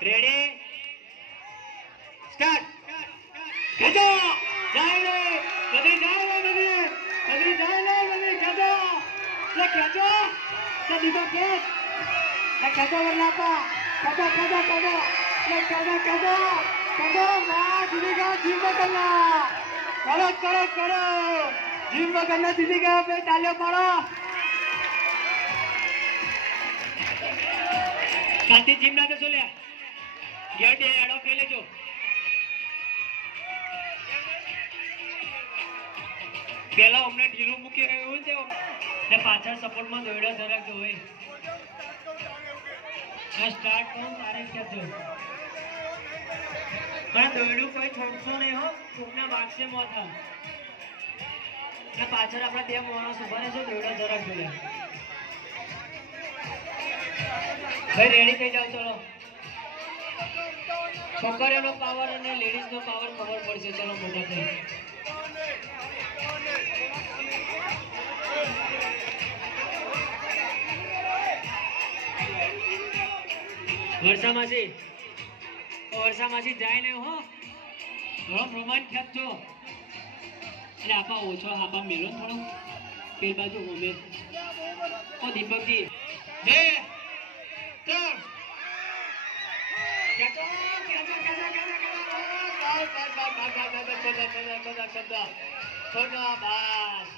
ready start ખેંચો જાય રે બધી જાય રે બધી જાય રે બધી ખેંચો લે ખેંચો લે દીપક ખેંચ લે ખેંચો વરલાપા ખેંચો ખેંચો ખેંચો લે ખેંચો ખેંચો ખેંચો વાહ દીદી જીમ કરना કરો કરો કરો જીમ કરना દીદી का पे तालियां मारो કાંતિ જીમ ના જશો લે ગેટ એડો કે લેજો પેલા અમને ઢીલું મૂકી રહ્યું છે ને પાછળ સપોર્ટ માં દોડ્યો જરાક જોવે આ સ્ટાર્ટ કોણ તારે કેજો પણ દોડ્યું કોઈ છોડશો નહીં હો કોકના વાગશે મોથા ને પાછળ આપણા બે માણસ ઉભા રહેશે દોડ્યો જરાક જોવે ભાઈ રેડી થઈ જાવ ચલો છોકરીઓનો પાવર અને લેડીઝનો પાવર ખબર પડશે ચલો મોટા થઈ વર્ષામાંથી જાય ને હો થોડો પ્રમાણ ખેંચજો એટલે આપા ઓછો આપા મેલો થોડો પેલ બાજુ હોમે ઓ દીપકજી 2 3 ખેંચો ખેંચો ખેંચો ખેંચો છોડો બસ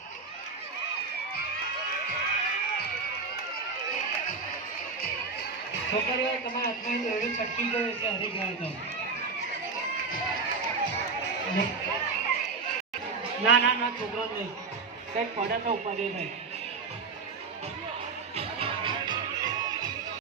છોકરીઓ તમારા હાથમાં દોડ્યું છટકી ગયો એટલે હરી ગયા તો ના ના ના છોકરો જ નહીં કંઈક પડે તો ઉપાધિ થાય